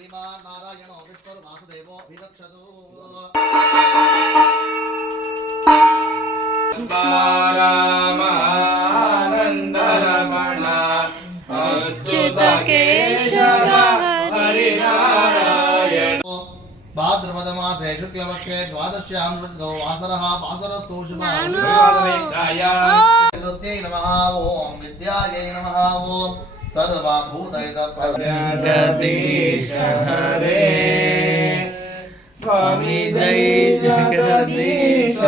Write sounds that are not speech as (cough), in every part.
శ్రీమాన్నారాయణో విష్ణుర్వాసుదేవో విరక్షదు రామానందరమణ అచ్యుత కేశవ భాద్రపదమాసే శుక్లపక్షే ద్వాదశ్యాం రుద్రో వాసరః వాసరస్తు శుభాయ నమః ఓం విద్యాయై నమః ఓం सर्वभूतैतप्रजगदीश हरे स्वामी जय जगदीश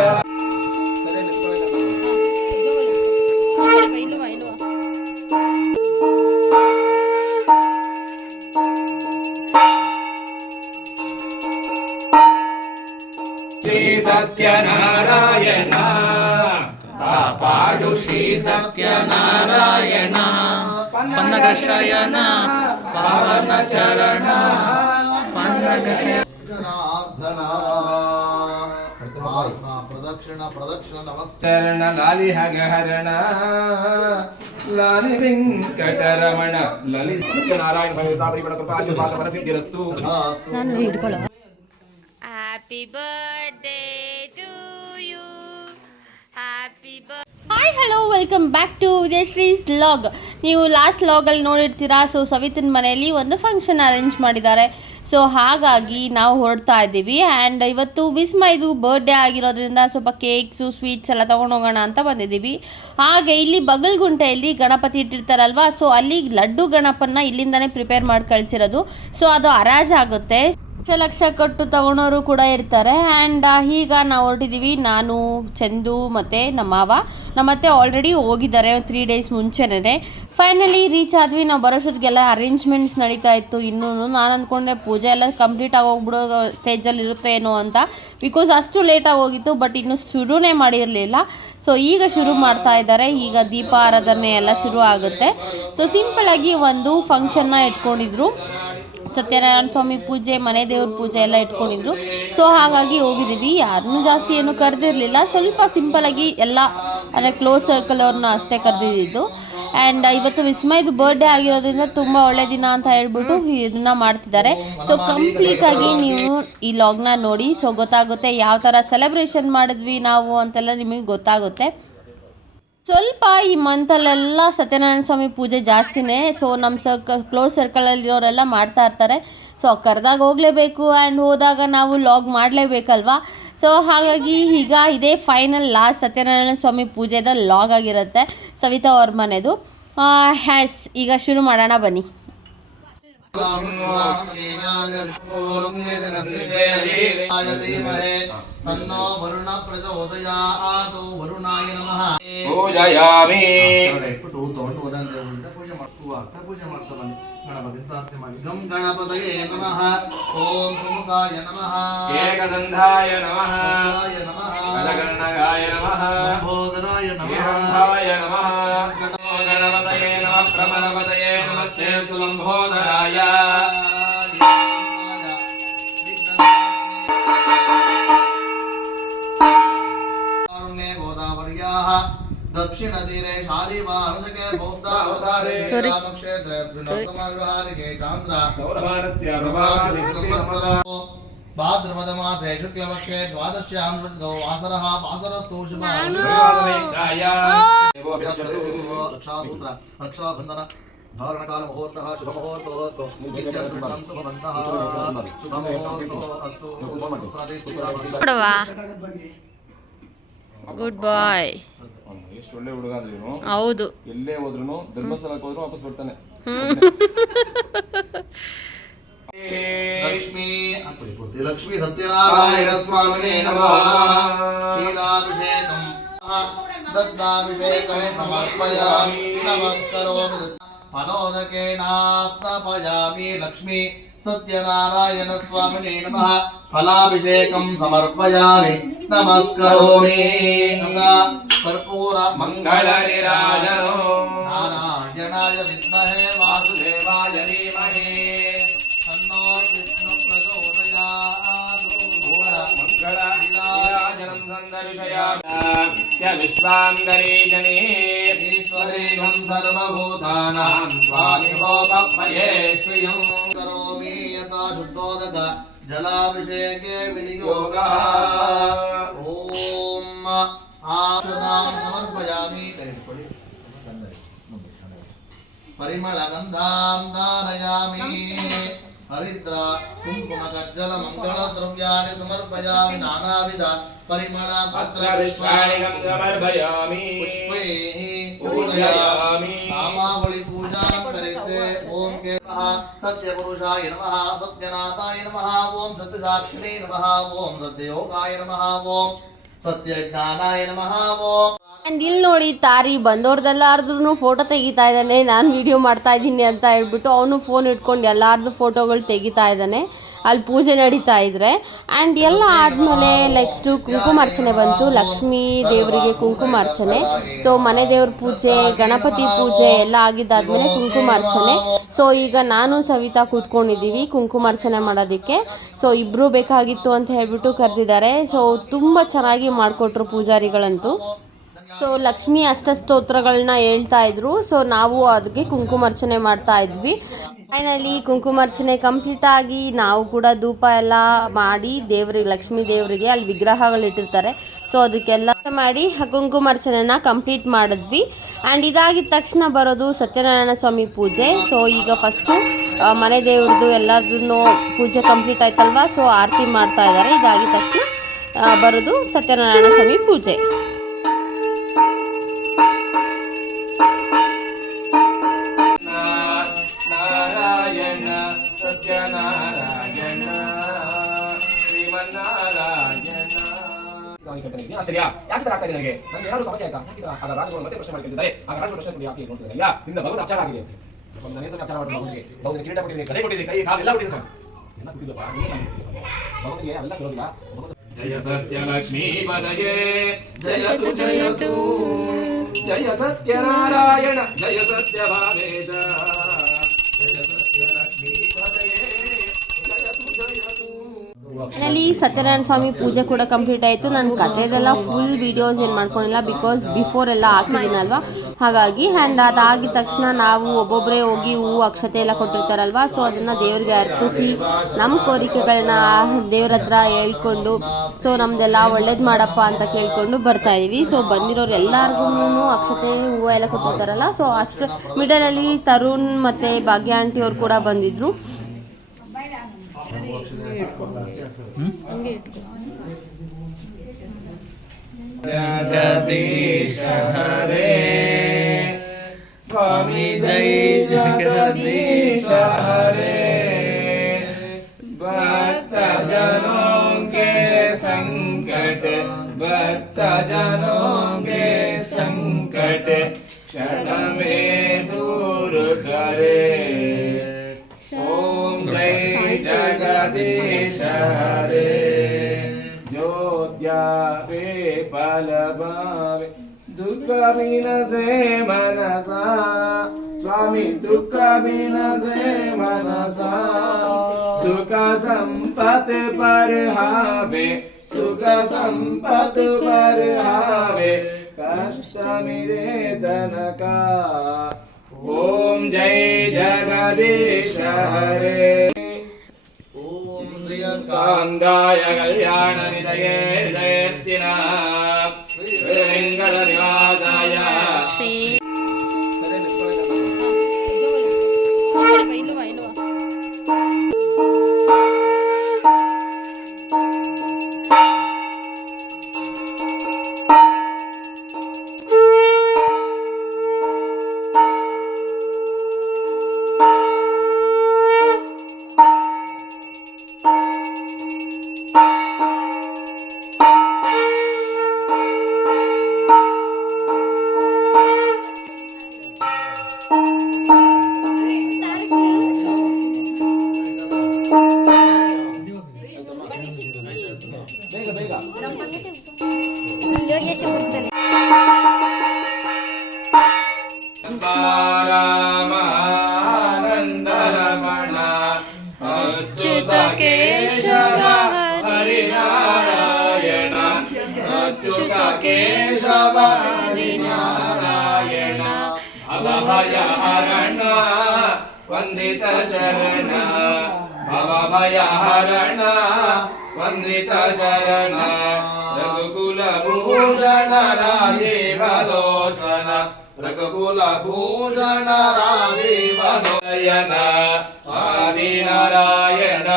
श्री सत्यनारायण पाडु श्री सत्यनारायण పన్నగశయన పవన చరణ ప్రదక్షిణ ప్రదక్షిణ నమస్కరణ లాలి హగహరణ లాలి వెంకటరమణ లలి నారాయణ భగవతాపరి మన కృపా happy birthday to you happy birth hello welcome back to Vijayashri's vlog ನೀವು ಲಾಸ್ಟ್ ಲಾಗಲ್ಲಿ ನೋಡಿರ್ತೀರಾ ಸೊ ಸವಿತನ ಮನೆಯಲ್ಲಿ ಒಂದು ಫಂಕ್ಷನ್ ಅರೇಂಜ್ ಮಾಡಿದ್ದಾರೆ. ಸೊ ಹಾಗಾಗಿ ನಾವು ಹೊರಡ್ತಾ ಇದ್ದೀವಿ ಆ್ಯಂಡ್ ಇವತ್ತು ವಿಸ್ಮೈದು ಬರ್ಡೇ ಆಗಿರೋದ್ರಿಂದ ಸ್ವಲ್ಪ ಕೇಕ್ಸು ಸ್ವೀಟ್ಸ್ ಎಲ್ಲ ತೊಗೊಂಡು ಹೋಗೋಣ ಅಂತ ಬಂದಿದ್ದೀವಿ. ಹಾಗೆ ಇಲ್ಲಿ ಬಗಲ್ಗುಂಟೆಯಲ್ಲಿ ಗಣಪತಿ ಇಟ್ಟಿರ್ತಾರಲ್ವಾ ಸೊ ಅಲ್ಲಿ ಲಡ್ಡು ಗಣಪನ್ನ ಇಲ್ಲಿಂದನೇ ಪ್ರಿಪೇರ್ ಮಾಡಿ ಕಳಿಸಿರೋದು ಸೊ ಅದು ಹರಾಜಾಗುತ್ತೆ. ಲಕ್ಷ ಲಕ್ಷ ಕೊಟ್ಟು ತಗೊಳೋರು ಕೂಡ ಇರ್ತಾರೆ. ಆ್ಯಂಡ್ ಈಗ ನಾವು ಹೊರಟಿದ್ದೀವಿ ನಾನು, ಚಂದು ಮತ್ತು ನಮ್ಮ ಮಾವ. ನಮ್ಮತ್ತೆ ಆಲ್ರೆಡಿ ಹೋಗಿದ್ದಾರೆ ತ್ರೀ ಡೇಸ್ ಮುಂಚೆನೇ ಫೈನಲಿ ರೀಚ್ ಆದ್ವಿ. ನಾವು ಬರೋಷ್ಟೊತ್ತಿಗೆಲ್ಲ ಅರೇಂಜ್ಮೆಂಟ್ಸ್ ನಡೀತಾ ಇತ್ತು ಇನ್ನೂ ನಾನು ಅಂದ್ಕೊಂಡೆ ಪೂಜೆ ಎಲ್ಲ ಕಂಪ್ಲೀಟ್ ಆಗಿ ಹೋಗ್ಬಿಡೋ ಸ್ಟೇಜಲ್ಲಿ ಇರುತ್ತೆ ಏನೋ ಅಂತ. ಬಿಕಾಸ್ ಅಷ್ಟು ಲೇಟಾಗಿ ಹೋಗಿತ್ತು ಬಟ್ ಇನ್ನೂ ಶುರುನೇ ಮಾಡಿರಲಿಲ್ಲ. ಸೊ ಈಗ ಶುರು ಮಾಡ್ತಾ ಇದ್ದಾರೆ. ಈಗ ದೀಪ ಆರಾಧನೆ ಎಲ್ಲ ಶುರು ಆಗುತ್ತೆ. ಸೊ ಸಿಂಪಲಾಗಿ ಒಂದು ಫಂಕ್ಷನ್ನ ಇಟ್ಕೊಂಡಿದ್ರು. ಸತ್ಯನಾರಾಯಣ ಸ್ವಾಮಿ ಪೂಜೆ, ಮನೆ ದೇವ್ರ ಪೂಜೆ ಎಲ್ಲ ಇಟ್ಕೊಂಡಿದ್ರು. ಸೊ ಹಾಗಾಗಿ ಹೋಗಿದ್ದೀವಿ. ಯಾರನ್ನೂ ಜಾಸ್ತಿ ಏನು ಕರೆದಿರಲಿಲ್ಲ. ಸ್ವಲ್ಪ ಸಿಂಪಲಾಗಿ ಎಲ್ಲ, ಅಂದರೆ ಕ್ಲೋಸ್ ಸರ್ಕಲ್ ಅವ್ರನ್ನ ಅಷ್ಟೇ ಕರೆದಿದ್ದು. ಆ್ಯಂಡ್ ಇವತ್ತು ವಿಸ್ಮಯದು ಬರ್ಡೇ ಆಗಿರೋದ್ರಿಂದ ತುಂಬ ಒಳ್ಳೆ ದಿನ ಅಂತ ಹೇಳ್ಬಿಟ್ಟು ಇದನ್ನ ಮಾಡ್ತಿದ್ದಾರೆ. ಸೊ ಕಂಪ್ಲೀಟಾಗಿ ನೀವು ಈ ಲಾಗ್ನ ನೋಡಿ. ಸೊ ಗೊತ್ತಾಗುತ್ತೆ ಯಾವ ಥರ ಸೆಲೆಬ್ರೇಷನ್ ಮಾಡಿದ್ವಿ ನಾವು ಅಂತೆಲ್ಲ ನಿಮಗೆ ಗೊತ್ತಾಗುತ್ತೆ. ಸ್ವಲ್ಪ ಈ ಮಂತಲ್ಲೆಲ್ಲ ಸತ್ಯನಾರಾಯಣ ಸ್ವಾಮಿ ಪೂಜೆ ಜಾಸ್ತಿನೇ. ಸೊ ನಮ್ಮ ಸರ್ಕ ಕ್ಲೋಸ್ ಸರ್ಕಲಲ್ಲಿರೋರೆಲ್ಲ ಮಾಡ್ತಾ ಇರ್ತಾರೆ. ಸೊ ಕರೆದಾಗ ಹೋಗಲೇಬೇಕು ಆ್ಯಂಡ್ ಹೋದಾಗ ನಾವು ಲಾಗ್ ಮಾಡಲೇಬೇಕಲ್ವಾ? ಸೊ ಹಾಗಾಗಿ ಈಗ ಇದೇ ಫೈನಲ್ ಲಾಸ್ಟ್ ಸತ್ಯನಾರಾಯಣ ಸ್ವಾಮಿ ಪೂಜೆದ ಲಾಗ್ ಆಗಿರುತ್ತೆ ಸವಿತಾ ಅವ್ರ ಮನೆದು ಹ್ಯಾಸ್ ಈಗ ಶುರು ಮಾಡೋಣ ಬನ್ನಿ. धीमहे तन्नो वरुण प्रचोदयात् वरुणाय नमः ಪೂಜಯಾಮಿ ಇಟ್ಬಿಟ್ಟು ತಗೊಂಡು ಒಂದೊಂದೇ ಉಂಡೆ ಪೂಜೆ ಮಾಡ್ತೀವ ಪೂಜೆ ಮಾಡ್ತಾ ಬನ್ನಿ ಗಣಪತಿ ಪ್ರಾರ್ಥನೆ ಮಾಡಿ ಗಂ ಗಣಪತಯೇ ನಮಃ ಓಂ ಸುಮುಖಾಯ ನಮಃ ಏಕದಂಧಾಯ ನಮಃ ಸುಮುಖಾಯ ನಮಃ ಗಜಗಣಗಾಯ ನಮಃ ಲಂಬೋದರಾಯ ನಮಃ ಏಕದಂಧಾಯ ನಮಃ गणपतये नमः प्रपरपतये नमस्ते सुलम्भोदराय। दक्षिणतीरे शालिवाहनजके भोक्तावतारे क्षेत्रेऽस्मिन् चान्द्रा। भाद्रपदमासे शुक्लपक्षे द्वादश्यां ऋतौ वासरः वासरस्तु शुभः रक्षासूत्र रक्षाबन्धन धारणकाल मुहूर्तः शुभमुहूर्तो अस्तु नित्यं भवन्तः शुभमुहूर्तो अस्तु प्रतिष्ठितमस्तु ನೋಡವಾ ಗುಡ್ ಬಾಯ್ ಎಷ್ಟು ಒಳ್ಳೆ ಹುಡುಗ ಅಂದ್ರೆ ಇವನು ಹೌದು ಎಲ್ಲೇ ಹೋದ್ರು ಧರ್ಮಸ್ಥಳಕ್ಕೆ ಹೋದ್ರು ವಾಪಸ್ ಬರ್ತಾನೆ (laughs) లక్ష్మీ. అక్కడిపోతే లక్ష్మీ సత్యనారాయణ స్వామినే నమ. క్షీరాభిషేకం దత్తాభిషేకం సమర్పయామి. నమస్కరోమి ఫలోదకేనాస్తపయామి లక్ష్మీ సత్యనారాయణ స్వామినే నమ. ఫలాభిషేకం సమర్పయామి. నమస్కరోమి. కర్పూర. మంగళ నిరాజనం. నారాయణాయ విద్మహే వాసుదేవాయ ధీమహే. विश्वाङ्गरीजने ईश्वरेणं सर्वभूतानां स्वामिभो श्रियं जलाभिषेके विनियोगः। ॐ आसदां समर्पयामि। परिमलगन्धां धारयामि। हरिद्र, कुङ्कुमगज्जलमङ्गलद्रव्याणि समर्पयामि। नानाविध परिमलपत्रपुष्पाणि समर्पयामि पुष्पैः पूजयामि नामावळि पूजां करिष्ये ॐ केतः सत्यपुरुषाय नमः सत्यनाथाय नमः ॐ सत्यसाक्षिणे नमः ॐ सत्ययोगाय नमः ॐ सत्यज्ञानाय नमः ॐ ಆ್ಯಂಡ್ ಇಲ್ಲಿ ನೋಡಿ ತಾರಿ ಬಂದವ್ರದ್ದೆಲ್ಲಾರ್ದು ಫೋಟೋ ತೆಗಿತಾ ಇದ್ದಾನೆ ನಾನು ವಿಡಿಯೋ ಮಾಡ್ತಾ ಇದ್ದೀನಿ ಅಂತ ಹೇಳ್ಬಿಟ್ಟು ಅವನು ಫೋನ್ ಇಟ್ಕೊಂಡು ಎಲ್ಲಾರ್ದು ಫೋಟೋಗಳು ತೆಗಿತಾ ಇದ್ದಾನೆ ಅಲ್ಲಿ ಪೂಜೆ ನಡೀತಾ ಇದ್ರೆ. ಆ್ಯಂಡ್ ಎಲ್ಲ ಆದಮೇಲೆ ನೆಕ್ಸ್ಟು ಕುಂಕುಮಾರ್ಚನೆ ಬಂತು. ಲಕ್ಷ್ಮೀ ದೇವರಿಗೆ ಕುಂಕುಮಾರ್ಚನೆ ಸೊ ಮನೆ ದೇವ್ರ ಪೂಜೆ, ಗಣಪತಿ ಪೂಜೆ ಎಲ್ಲ ಆಗಿದ್ದಾದ್ಮೇಲೆ ಕುಂಕುಮಾರ್ಚನೆ ಸೊ ಈಗ ನಾನು ಸವಿತಾ ಕೂತ್ಕೊಂಡಿದ್ದೀವಿ ಕುಂಕುಮಾರ್ಚನೆ ಮಾಡೋದಕ್ಕೆ. ಸೊ ಇಬ್ಬರು ಬೇಕಾಗಿತ್ತು ಅಂತ ಹೇಳ್ಬಿಟ್ಟು ಕರೆದಿದ್ದಾರೆ. ಸೊ ತುಂಬ ಚೆನ್ನಾಗಿ ಮಾಡಿಕೊಟ್ರು ಪೂಜಾರಿಗಳಂತೂ. ಸೊ ಲಕ್ಷ್ಮಿ ಅಷ್ಟಸ್ತೋತ್ರಗಳನ್ನ ಹೇಳ್ತಾ ಇದ್ರು. ಸೊ ನಾವು ಅದಕ್ಕೆ ಕುಂಕುಮಾರ್ಚನೆ ಮಾಡ್ತಾ ಇದ್ವಿ. ಫೈನಲಿ ಕುಂಕುಮಾರ್ಚನೆ ಕಂಪ್ಲೀಟ್ ಆಗಿ ನಾವು ಕೂಡ ಧೂಪ ಎಲ್ಲ ಮಾಡಿ ದೇವರಿಗೆ ಲಕ್ಷ್ಮೀ ದೇವರಿಗೆ ಅಲ್ಲಿ ವಿಗ್ರಹಗಳು ಇಟ್ಟಿರ್ತಾರೆ. ಸೊ ಅದಕ್ಕೆಲ್ಲ ಮಾಡಿ ಕುಂಕುಮಾರ್ಚನೆನ ಕಂಪ್ಲೀಟ್ ಮಾಡಿದ್ವಿ. ಆ್ಯಂಡ್ ಇದಾಗಿದ ತಕ್ಷಣ ಬರೋದು ಸತ್ಯನಾರಾಯಣ ಸ್ವಾಮಿ ಪೂಜೆ. ಸೊ ಈಗ ಫಸ್ಟು ಮನೆ ದೇವ್ರದ್ದು ಎಲ್ಲದನ್ನು ಪೂಜೆ ಕಂಪ್ಲೀಟ್ ಆಯ್ತಲ್ವಾ? ಸೊ ಆರತಿ ಮಾಡ್ತಾ ಇದ್ದಾರೆ ಇದಾಗಿದ ತಕ್ಷಣ ಬರೋದು ಸತ್ಯನಾರಾಯಣ ಸ್ವಾಮಿ ಪೂಜೆ. ಆಶ್ಚರ್ಯ ಯಾಕೆ ತರ ಆಗ್ತಾ ಇದೆ ನನಗೆ? ನನಗೆ ಏನಾದ್ರು ಸಮಸ್ಯೆ ಆಯ್ತಾ? ಯಾಕೆ ತರ? ಆಗ ರಾಜಗಳು ಮತ್ತೆ ಪ್ರಶ್ನೆ ಮಾಡ್ಕೊಂಡಿದ್ದಾರೆ ಆಗ ರಾಜಗಳು ಪ್ರಶ್ನೆ ಯಾಕೆ ನೋಡ್ತಿದ್ದಾರೆ ಅಯ್ಯ ನಿನ್ನ ಭಗವತ್ ಅಚಾರ ಆಗಿದೆ ಸ್ವಾಮಿ ನಾನು ಭಗವಂತನಿಗೆ ಕಿರೀಟ ಕೊಟ್ಟಿದ್ದೀನಿ ಕಡೆ ಕೊಟ್ಟಿದ್ದೀನಿ ಕೈ ಕಾಲು ಎಲ್ಲ ಕೊಟ್ಟಿದ್ದೀನಿ ಸರ್. ಎಲ್ಲ ಕೊಟ್ಟಿದ್ದಪ್ಪ ನಮ್ಗೆ ಕೊಟ್ಟಿದ್ದು. ಕೇಳೋದಿಲ್ಲ. ಭಗವಂತ- ಜಯ ಸತ್ಯ ಲಕ್ಷ್ಮೀ ಪದಗೆ ಜಯತು ಜಯತು ಜಯ ಸತ್ಯ ನಾರಾಯಣ. ಜಯ ಸತ್ಯ ಭಾವೇಶ ಜಯ ಸತ್ಯ ಲಕ್ಷ್ಮೀ ಪದಗೆ. ಜಯತು ಫೈನಲಿ ಸತ್ಯನಾರಾಯಣ ಸ್ವಾಮಿ ಪೂಜೆ ಕೂಡ ಕಂಪ್ಲೀಟ್ ಆಯಿತು. ನಾನು ಕತೆದೆಲ್ಲ ಫುಲ್ ವೀಡಿಯೋಸ್ ಏನು ಮಾಡ್ಕೊಂಡಿಲ್ಲ ಬಿಕಾಸ್ ಬಿಫೋರ್ ಎಲ್ಲ ಹಾಕಿದ್ದೀನಲ್ವ ಹಾಗಾಗಿ ಆ್ಯಂಡ್ ಅದಾಗಿದ ತಕ್ಷಣ ನಾವು ಒಬ್ಬೊಬ್ಬರೇ ಹೋಗಿ ಹೂವು ಅಕ್ಷತೆ ಎಲ್ಲ ಕೊಟ್ಟಿರ್ತಾರಲ್ವ? ಸೊ ಅದನ್ನು ದೇವ್ರಿಗೆ ಅರ್ಪಿಸಿ ನಮ್ಮ ಕೋರಿಕೆಗಳನ್ನ ದೇವ್ರ ಹತ್ರ ಹೇಳ್ಕೊಂಡು ಸೊ ನಮ್ದೆಲ್ಲ ಒಳ್ಳೇದು ಮಾಡಪ್ಪ ಅಂತ ಕೇಳಿಕೊಂಡು ಬರ್ತಾ ಇದೀವಿ. ಸೊ ಬಂದಿರೋರು ಎಲ್ಲರಿಗೂ ಅಕ್ಷತೆ ಹೂವು ಎಲ್ಲ ಕೊಟ್ಟಿರ್ತಾರಲ್ಲ? ಸೊ ಅಷ್ಟು ಮಿಡಲಲ್ಲಿ ತರುಣ್ ಮತ್ತು ಭಾಗ್ಯ ಆಂಟಿ ಅವ್ರು ಕೂಡ ಬಂದಿದ್ರು. जगदीश हरे स्वामी जय जगदीश हरे भक्त जनों के संकट भक्त जनों के संकट क्षण जगदीश हरे ज्योत्यापे दुख दुःख विनसे मनसा। स्वामी दुख बिन से मनसा। सुख संपत पर हावे सुख संपत पर हावे कष्ट मिरे धन का ओम जय जगदीश हरे காந்தாய கல்யாண விதயே விதயத்தினா நிவாசாய రామానందరమణ అచ్యుత కేశవ హరినారాయణ అచ్యుత కేశవ హరినారాయణ అవభయ హరణ వందిత చరణ भवभयहरण ವಂದಿತ ಚರಣ ಭವ ಭಯ ಹರಣ ವಂದಿತ ಚರಣ ರಘುಕುಲ ಭೂಷಣ ರಾಜೀವಲೋಚನ ರಘುಕುಲ ಭೂಷಣ ರಾಜೀವಲೋಚನ ನಯನ ಆದಿನಾರಾಯಣ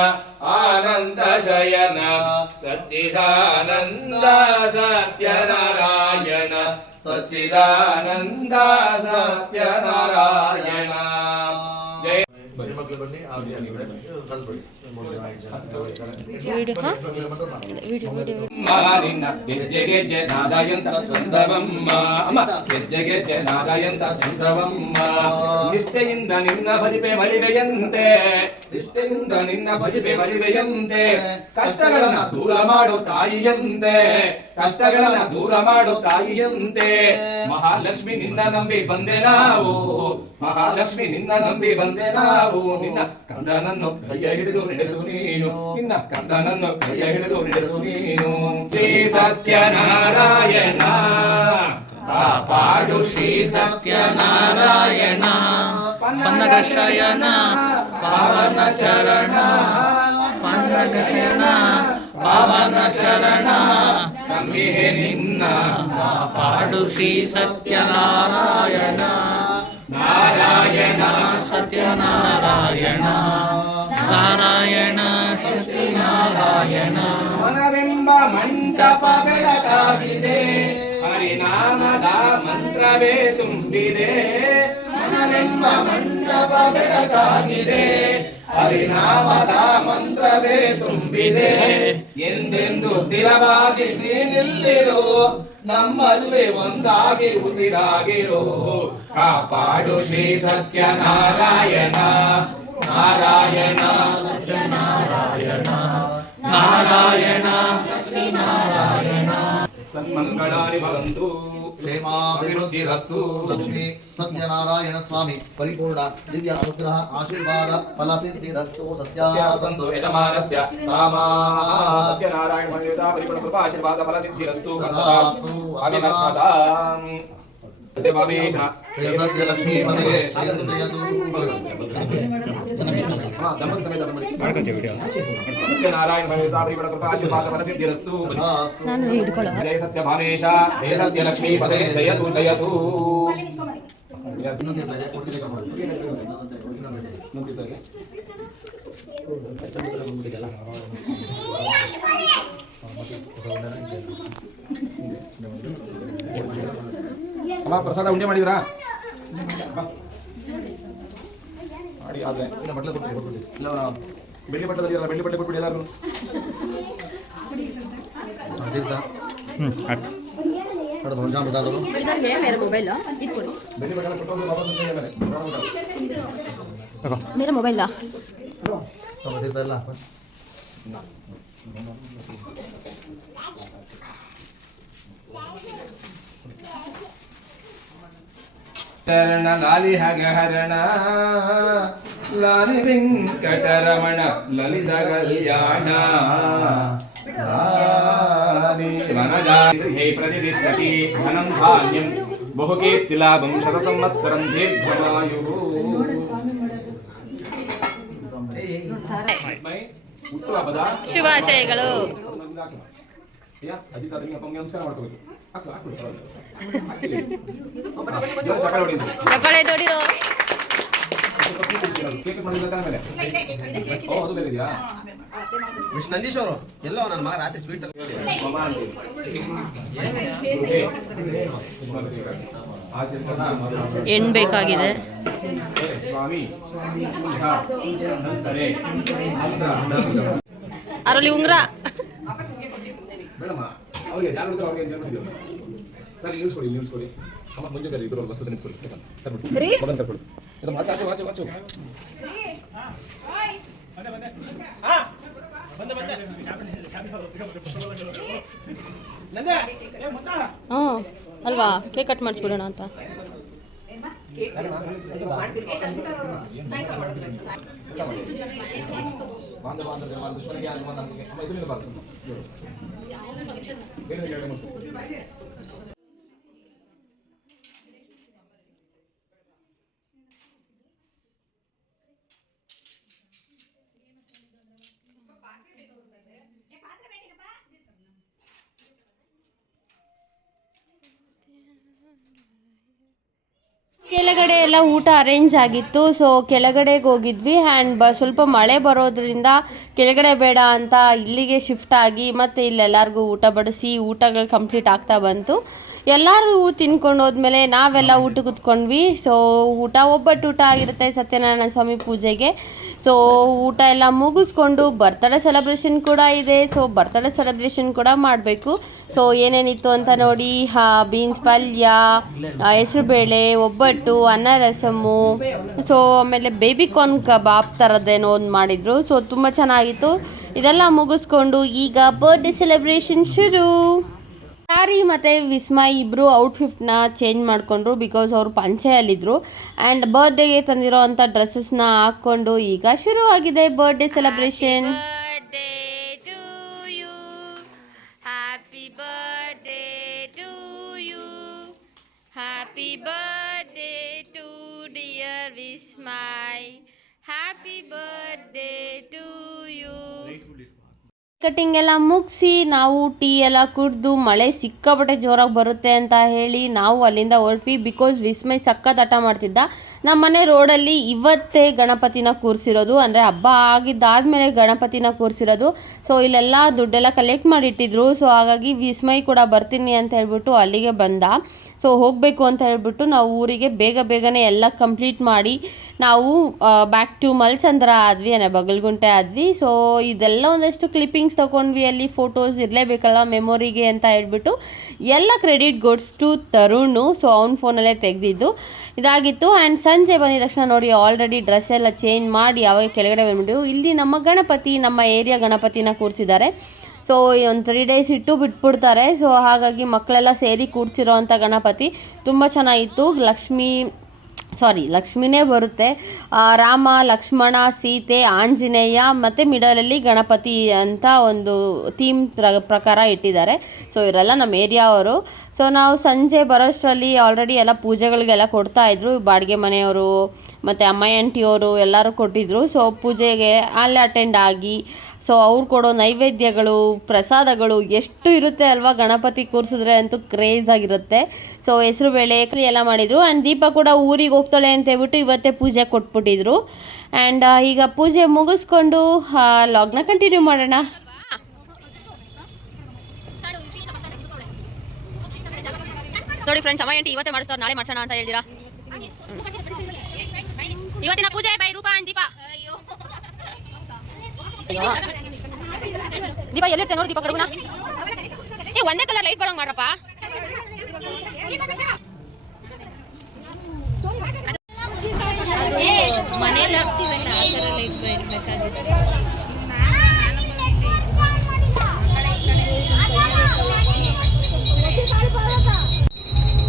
ಆನಂದ ಶಯನ ಸಚ್ಚಿದಾನಂದ ಸತ್ಯನಾರಾಯಣ ಸಚ್ಚಿದಾನಂದ ಸತ್ಯನಾರಾಯಣ ಜಯ ಮಕ್ಕಳು ಬನ್ನಿ ಅವ್ರಿಗೆ ಕಲ್ಸ್ಬಿಡಿ വീട് വീട് വീട് ಗೆಜ್ಜೆ ನಾದಾಯಂತ ಚಂದವಮ್ಮ. ಅಮ್ಮ, ಗೆಜ್ಜೆ ಗೆಜ್ಜೆ ನಾದಾಯಂತ ಚಂದವಮ್ಮ. ನಿಷ್ಠೆಯಿಂದ ನಿನ್ನ ಭಜಿಪೆ ಮರಿವೆಯಂತೆ ನಿಷ್ಠೆಯಿಂದ ನಿನ್ನ ಭಜಿಪೆ ಮರಿವೆಯಂತೆ ಕಷ್ಟಗಳನ್ನ ದೂರ ಮಾಡು ತಾಯಿಯಂತೆ. ಕಷ್ಟಗಳನ್ನ ದೂರ ಮಾಡು ತಾಯಿಯಂತೆ. ಮಹಾಲಕ್ಷ್ಮಿ ನಿನ್ನ ನಂಬಿ ಬಂದೆ ನಾವು. ಮಹಾಲಕ್ಷ್ಮಿ ನಿನ್ನ ನಂಬಿ ಬಂದೆ ನಾವು. ನಿನ್ನ ಕಂದನನ್ನು ಕೈಯ ಹಿಡಿದು ನಡೆಸು ನೀನು. ನಿನ್ನ ಕಂದನನ್ನು ಕೈಯ ಹಿಡಿದು ನಡೆಸು ನೀನು. శ్రీ సత్యనారాయణ. కాపాడు శ్రీ సత్యనారాయణ. పన్నగ శయన పవన చరణ. పన్నగ శయన పవన చరణ. నమ్మిహే నిన్న కాపాడు శ్రీ సత్యనారాయణ. నారాయణ సత్యనారాయణ. నారాయణ సత్యనారాయణ. ಮಂಟಪ ಬೆಳಕಾಗಿದೆ. ಹರಿನಾಮದ ಮಂತ್ರವೇ ತುಂಬಿದೆ. ಮನವೆಂಬ ಮಂಟಪ ಬೆಳಕಾಗಿದೆ. ಹರಿನಾಮದ ಮಂತ್ರವೇ ತುಂಬಿದೆ. ಎಂದೆಂದು ಸ್ಥಿರವಾಗಿ ನೀನಿಲ್ಲಿರು, ನಮ್ಮಲ್ಲಿ ಒಂದಾಗಿ ಉಸಿರಾಗಿರು. ಕಾಪಾಡು ಶ್ರೀ ಸತ್ಯನಾರಾಯಣ, ನಾರಾಯಣ. నారాయణ సన్మంగళాని భవంతు క్షేమాభివృద్ధిరస్తు. లక్ష్మి సత్యనారాయణ స్వామి పరిపూర్ణ దివ్య అనుగ్రహ ఆశీర్వాద ఫల సిద్ధిరస్తు సత్యా ఫల సిద్ధిరస్తు ಹಿಡ್ಕೊಳ್ಳೋ. ಜಯ ಸತ್ಯ ಭಾವೇಶ ಜಯ ಸತ್ಯ ಲಕ್ಷ್ಮೀ ಪದೇ ಜಯತು ಜಯತು. ಅಮ್ಮ ಪ್ರಸಾದ ಉಂಡೆ ಮಾಡಿದ್ರಾ? ಅಡಿಗೆ ಆದರೆ ಇಲ್ಲ ಬಟ್ಟೆ ಕೊಟ್ಟು ಕೊಟ್ಬಿಡಿ. ಬೆಳ್ಳಿ ಬಟ್ಟೆ ಇದೆಯಲ್ಲ ಬೆಳ್ಳಿ ಬಟ್ಟೆ ಕೊಟ್ಬಿಡಿ ಎಲ್ಲರೂ ಹ್ಞೂ ಮೊಬೈಲ್ ಇಟ್ಕೊಳ್ಳಿ ಬೆಳ್ಳಿ ಬಟ್ಟೆ ಮೊಬೈಲ್ ಇಲ್ಲ? ಶರಣ ಲಾಲಿ ಹಗ ಹರಣ ಲಾಲಿ ವೆಂಕಟರಮಣ ಲಲಿತ ಕಲ್ಯಾಣ ಲಾಲಿ ವನಜಾಗೃಹೇ ಪ್ರತಿದಿಷ್ಟತಿ ಧನಂ ಧಾನ್ಯಂ ಬಹುಕೀರ್ತಿ ಲಾಭಂ ಶತ ಸಂವತ್ಸರಂ ದೀರ್ಘಮಾಯುಃ ಮೈ ಹುಟ್ಟುಹಬ್ಬದ ಶುಭಾಶಯಗಳು ಅಯ್ಯ, ಅಜಿತ್ ಅದಕ್ಕೆ ಅಪ್ಪಂಗೆ ನಮಸ್ಕಾರ ಮಾಡ್ಕೋಬೇಕು ಹಾಕು ಹಾಕು ಚಪ್ಪಾಳೆ ದೊಡಿರೋ ಕೇಕ್ ಮಾಡಿದ ಮೇಲೆ. ಓ ಅದು ಬೇರೆ ಇದೆಯಾ? ಮಿಸ್ ನಂದೀಶ್ ಅವರು. ಎಲ್ಲೋ ನನ್ನ ಮಗ ರಾತ್ರಿ ಸ್ವೀಟ್. ಹೆಣ್ ಬೇಕಾಗಿದೆ? ಸ್ವಾಮಿ. ಸ್ವಾಮಿ. ಅದರಲ್ಲಿ ಉಂಗ್ರ. ಅಲ್ವಾ? ಕೇಕ್ ಕಟ್ ಮಾಡಿಸ್ಬಿಡೋಣ ಅಂತ. ಬಾಂಧ ಬಾಂಧವ್ಯ ಬಾಂಧ ದುಶ್ಮನಿಗೆ ಆಗುವ ನಂಬಿಕೆ ಅಮ್ಮ ಇದರಿಂದ ಕೆಳಗಡೆ ಎಲ್ಲ ಊಟ ಅರೇಂಜ್ ಆಗಿತ್ತು. ಸೊ ಕೆಳಗಡೆಗೆ ಹೋಗಿದ್ವಿ ಆ್ಯಂಡ್ ಬ, ಸ್ವಲ್ಪ ಮಳೆ ಬರೋದ್ರಿಂದ ಕೆಳಗಡೆ ಬೇಡ ಅಂತ ಇಲ್ಲಿಗೆ ಶಿಫ್ಟ್ ಆಗಿ ಮತ್ತು ಇಲ್ಲೆಲ್ಲರಿಗೂ ಊಟ ಬಡಿಸಿ ಊಟಗಳು ಕಂಪ್ಲೀಟ್ ಆಗ್ತಾ ಬಂತು. ಎಲ್ಲರೂ ತಿನ್ಕೊಂಡು ಹೋದ್ಮೇಲೆ ನಾವೆಲ್ಲ ಊಟ ಕುತ್ಕೊಂಡ್ವಿ. ಸೊ ಊಟ ಒಬ್ಬಟ್ಟು ಊಟ ಆಗಿರುತ್ತೆ ಸತ್ಯನಾರಾಯಣ ಸ್ವಾಮಿ ಪೂಜೆಗೆ. ಸೊ ಊಟ ಎಲ್ಲ ಮುಗಿಸ್ಕೊಂಡು ಬರ್ತಡೇ ಸೆಲೆಬ್ರೇಷನ್ ಕೂಡ ಇದೆ. ಸೊ ಬರ್ತಡೇ ಸೆಲೆಬ್ರೇಷನ್ ಕೂಡ ಮಾಡಬೇಕು. ಸೊ ಏನೇನಿತ್ತು ಅಂತ ನೋಡಿ ಬೀನ್ಸ್ ಪಲ್ಯ ಹೆಸರುಬೇಳೆ, ಒಬ್ಬಟ್ಟು, ಅನ್ನ, ರಸಮು. ಸೊ ಆಮೇಲೆ ಬೇಬಿ ಕಾರ್ನ್ ಕಬಾಬ್ ಥರದ್ದೇನೋ ಒಂದು ಮಾಡಿದರು. ಸೊ ತುಂಬ ಚೆನ್ನಾಗಿತ್ತು. ಇದೆಲ್ಲ ಮುಗಿಸ್ಕೊಂಡು ಈಗ ಬರ್ಡೇ ಸೆಲೆಬ್ರೇಷನ್ ಶುರು. ಸಾರಿ ಮತ್ತು ವಿಸ್ಮಯ್ ಇಬ್ಬರು ಔಟ್ಫಿಟ್ನ ಚೇಂಜ್ ಮಾಡಿಕೊಂಡ್ರು ಬಿಕಾಸ್ ಅವರು ಪಂಚೆಯಲ್ಲಿದ್ದರು ಆ್ಯಂಡ್ ಬರ್ಡೇಗೆ ತಂದಿರೋ ಅಂಥ ಡ್ರೆಸ್ಸಸ್ನ ಹಾಕ್ಕೊಂಡು ಈಗ ಶುರುವಾಗಿದೆ birthday celebration happy to to you happy birthday cutting ಎಲ್ಲ ಮುಗಿಸಿ ನಾವು ಟೀ ಎಲ್ಲ ಕುಡಿದು ಮಳೆ ಸಿಕ್ಕಾಪಟ್ಟೆ ಜೋರಾಗಿ ಬರುತ್ತೆ ಅಂತ ಹೇಳಿ ನಾವು ಅಲ್ಲಿಂದ ಹೊರಟ್ವಿ ಬಿಕಾಸ್ ವಿಸ್ಮಯ್ ಸಖತ್ ಹಠ ಮಾಡ್ತಿದ್ದ. ನಮ್ಮ ಮನೆ ರೋಡಲ್ಲಿ ಇವತ್ತೇ ಗಣಪತಿನ ಕೂರಿಸಿರೋದು. ಅಂದರೆ ಹಬ್ಬ ಆಗಿದ್ದಾದಮೇಲೆ ಗಣಪತಿನ ಕೂರಿಸಿರೋದು. ಸೊ ಇಲ್ಲೆಲ್ಲ ದುಡ್ಡೆಲ್ಲ ಕಲೆಕ್ಟ್ ಮಾಡಿಟ್ಟಿದ್ರು. ಸೊ ಹಾಗಾಗಿ ವಿಸ್ಮಯ್ ಕೂಡ ಬರ್ತೀನಿ ಅಂತ ಹೇಳ್ಬಿಟ್ಟು ಅಲ್ಲಿಗೆ ಬಂದ. ಸೊ ಹೋಗಬೇಕು ಅಂತ ಹೇಳ್ಬಿಟ್ಟು ನಾವು ಊರಿಗೆ ಬೇಗ ಬೇಗನೆ ಎಲ್ಲ ಕಂಪ್ಲೀಟ್ ಮಾಡಿ ನಾವು ಬ್ಯಾಕ್ ಟು ಮಲ್ಸಂದ್ರ ಆದ್ವಿ ಅನ್ನೋ ಬಗಲ್ಗುಂಟೆ ಆದ್ವಿ. ಸೊ ಇದೆಲ್ಲ ಒಂದಷ್ಟು ಕ್ಲಿಪ್ಪಿಂಗ್ಸ್ ತೊಗೊಂಡ್ವಿ, ಅಲ್ಲಿ ಫೋಟೋಸ್ ಇರಲೇಬೇಕಲ್ಲ ಮೆಮೊರಿಗೆ ಅಂತ ಹೇಳ್ಬಿಟ್ಟು. ಎಲ್ಲ credit goes to Tarun so ಅವ್ನ ಫೋನಲ್ಲೇ ತೆಗೆದಿದ್ದು. ಇದಾಗಿತ್ತು ಆ್ಯಂಡ್ ಸಂಜೆ ಬಂದಿದ ತಕ್ಷಣ ನೋಡಿ ಆಲ್ರೆಡಿ ಡ್ರೆಸ್ ಎಲ್ಲ ಚೇಂಜ್ ಮಾಡಿ, ಅವಾಗ ಕೆಳಗಡೆ ಬಂದ್ಬಿಟ್ಟು, ಇಲ್ಲಿ ನಮ್ಮ ಗಣಪತಿ, ನಮ್ಮ ಏರಿಯಾ ಗಣಪತಿನ ಕೂರಿಸಿದ್ದಾರೆ. ಸೊ ಒಂದು ತ್ರೀ ಡೇಸ್ ಇಟ್ಟು ಬಿಟ್ಬಿಡ್ತಾರೆ. ಸೊ ಹಾಗಾಗಿ ಮಕ್ಕಳೆಲ್ಲ ಸೇರಿ ಕೂರಿಸಿರೋ ಅಂಥ ಗಣಪತಿ, ತುಂಬ ಚೆನ್ನಾಗಿತ್ತು. ಲಕ್ಷ್ಮೀ ಸಾರಿ ಲಕ್ಷ್ಮಿನೇ ಬರುತ್ತೆ. ರಾಮ, ಲಕ್ಷ್ಮಣ, ಸೀತೆ, ಆಂಜನೇಯ ಮತ್ತು ಮಿಡಲಲ್ಲಿ ಗಣಪತಿ ಅಂತ ಒಂದು ಥೀಮ್ ಪ್ರಕಾರ ಇಟ್ಟಿದ್ದಾರೆ. ಸೊ ಇವರೆಲ್ಲ ನಮ್ಮ ಏರಿಯಾ ಅವರು. ಸೊ ನಾವು ಸಂಜೆ ಬರೋಷ್ಟರಲ್ಲಿ ಆಲ್ರೆಡಿ ಎಲ್ಲ ಪೂಜೆಗಳಿಗೆಲ್ಲ ಕೊಡ್ತಾ ಇದ್ರು. ಬಾಡಿಗೆ ಮನೆಯವರು ಮತ್ತು ಅಮ್ಮ ಆಂಟಿಯವರು ಎಲ್ಲರೂ ಕೊಟ್ಟಿದ್ರು. ಸೊ ಪೂಜೆಗೆ ಅಲ್ಲಿ ಅಟೆಂಡ್ ಆಗಿ ಸೊ ಅವ್ರು ಕೊಡೋ ನೈವೇದ್ಯಗಳು ಪ್ರಸಾದಗಳು ಎಷ್ಟು ಇರುತ್ತೆ ಅಲ್ವಾ ಗಣಪತಿ ಕೂರಿಸಿದ್ರೆ ಅಂತೂ ಕ್ರೇಜ್ ಆಗಿರುತ್ತೆ. ಸೊ ಹೆಸರು ಬೇಳೆ ಎಲ್ಲ ಮಾಡಿದರು. ಆ್ಯಂಡ್ ದೀಪ ಕೂಡ ಊರಿಗೆ ಹೋಗ್ತಾಳೆ ಅಂತ ಹೇಳ್ಬಿಟ್ಟು ಇವತ್ತೇ ಪೂಜೆ ಕೊಟ್ಬಿಟ್ಟಿದ್ರು. ಆ್ಯಂಡ್ ಈಗ ಪೂಜೆ ಮುಗಿಸ್ಕೊಂಡು ಲಾಗ್ನ ಕಂಟಿನ್ಯೂ ಮಾಡೋಣ. ನೋಡಿ ಫ್ರೆಂಡ್ಸ್ ಅಮ್ಮ ಎಂಟಿ ಇವತ್ತೇ ಮಾಡಿಸ್ತಾರೆ ನಾಳೆ ಮಾಡ್ಸೋಣ ಅಂತ ಹೇಳ್ತೀರಾ ಇವತ್ತಿನ ಪೂಜೆ ಬೈ ರೂಪಾ ಆ್ಯಂಡ್ ದೀಪ ದೀಪ ಎಲ್ಲಿರ್ತೆ ನೋಡಿ ದೀಪ ಕಡುಗುನ ಏ ಒಂದೇ ಕಲರ್ ಲೈಟ್ ಬರೋಂಗ್ ಮಾಡ್ರಪ್ಪ ಮನೇಲಿ ಹಾಕ್ತೀವಲ್ಲ ಆ ಥರ ಲೈಟ್ ಇರಬೇಕಾಗಿತ್ತು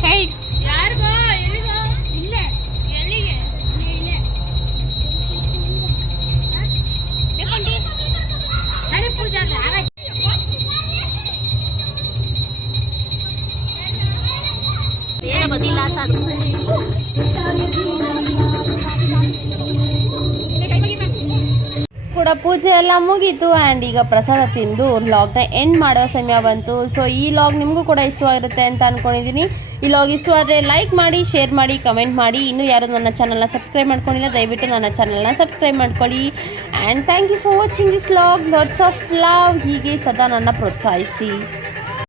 ಸೈಡ್ ಪೂಜೆ ಎಲ್ಲ ಮುಗೀತು ಆ್ಯಂಡ್ ಈಗ ಪ್ರಸಾದ ತಿಂದು ಲಾಗ್ನ ಎಂಡ್ ಮಾಡೋ ಸಮಯ ಬಂತು. ಸೊ ಈ ಲಾಗ್ ನಿಮಗೂ ಕೂಡ ಇಷ್ಟವಾಗಿರುತ್ತೆ ಅಂತ ಅಂದ್ಕೊಂಡಿದ್ದೀನಿ ಈ ಲಾಗ್ ಇಷ್ಟವಾದರೆ ಲೈಕ್ ಮಾಡಿ ಶೇರ್ ಮಾಡಿ ಕಮೆಂಟ್ ಮಾಡಿ. ಇನ್ನೂ ಯಾರು ನನ್ನ ಚಾನಲ್ನ ಸಬ್ಸ್ಕ್ರೈಬ್ ಮಾಡ್ಕೊಂಡಿಲ್ಲ, ದಯವಿಟ್ಟು ನನ್ನ ಚಾನಲ್ನ ಸಬ್ಸ್ಕ್ರೈಬ್ ಮಾಡ್ಕೊಳ್ಳಿ. And thank you for watching this vlog lots of love ಹೀಗೆ ಸದಾ ನನ್ನ ಪ್ರೋತ್ಸಾಹಿಸಿ.